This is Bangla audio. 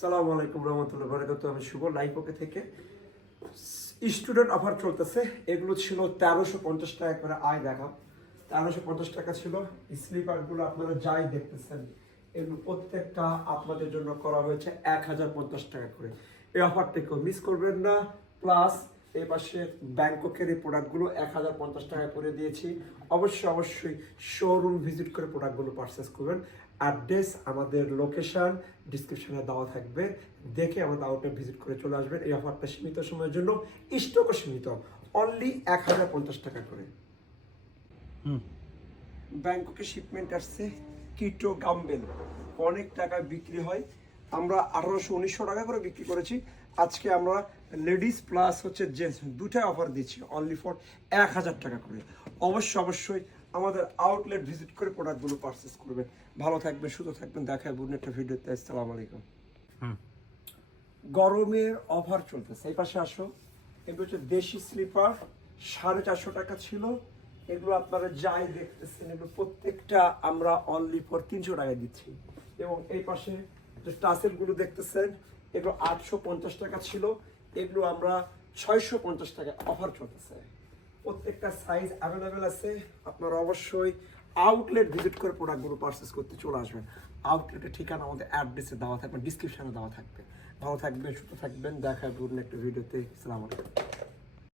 সালাম আলাইকুম রহমতুল্লাহ বারাকাতু আমি শুভ লাইফকে থেকে। স্টুডেন্ট অফার চলতেছে। এগুলো ছিল তেরোশো পঞ্চাশ টাকা করে আয় দেখাম তেরোশো পঞ্চাশ টাকা ছিল। স্লিপারগুলো আপনারা যাই দেখতেছেন, এগুলো প্রত্যেকটা আপনাদের জন্য করা হয়েছে এক হাজার পঞ্চাশ টাকা করে। এই অফারটাকেও মিস করবেন না। প্লাস এই পাশে ব্যাংককের এই প্রোডাক্টগুলো এক হাজার পঞ্চাশ টাকা করে দিয়েছি। অবশ্যই অবশ্যই শোরুম ভিজিট করে প্রোডাক্টগুলো পারচেস করবেন। অ্যাড্রেস আমাদের লোকেশন ডিসক্রিপশনে দেওয়া থাকবে। দেখে আমাদের আউটলেট ভিজিট করে চলে আসবেন। এই অফারটা সীমিত সময়ের জন্য স্টকও সীমিত। অনলি এক হাজার পঞ্চাশ টাকা করে। ব্যাংককে শিপমেন্ট আসছে কিটো গাম্বেল। অনেক টাকায় বিক্রি হয়। আমরা আঠারোশো উনিশশো টাকা করে বিক্রি করেছি। আজকে আমরা লেডিস প্লাস হচ্ছে জেন্টস দুটাই অফার দিচ্ছি অনলি ফর এক হাজার টাকা করে। অবশ্যই অবশ্যই আমাদের আউটলেট ভিজিট করে প্রোডাক্টগুলো পারচেস করবেন। ভালো থাকবেন সুস্থ থাকবেন দেখায় বুন একটা ভিডিওতে আসসালামু আলাইকুম। গরমের অফার চলতেছে। এই পাশে আসো। এগুলো হচ্ছে দেশি স্লিপার সাড়ে চারশো টাকা ছিল। এগুলো আপনারা যাই দেখতেছেন এগুলো প্রত্যেকটা আমরা অনলি ফর তিনশো টাকা দিচ্ছি। এবং এই পাশে যে টাসেলগুলো দেখতেছেন, এগুলো আটশো পঞ্চাশ টাকা ছিল, এগুলো আমরা ছয়শো পঞ্চাশ টাকা অফার চলতেছে। প্রত্যেকটা সাইজ অ্যাভেলেবেল আছে, আপনারা অবশ্যই আউটলেট ভিজিট করে প্রোডাক্টগুলো পারচেস করতে চলে আসবেন। আউটলেটের ঠিকানা আমাদের অ্যাড্রেসে দেওয়া থাকবে ডিসক্রিপশনে দেওয়া থাকবে। ভালো থাকবেন, সুস্থ থাকবেন, দেখা করুন একটা ভিডিওতে আলাইকুম।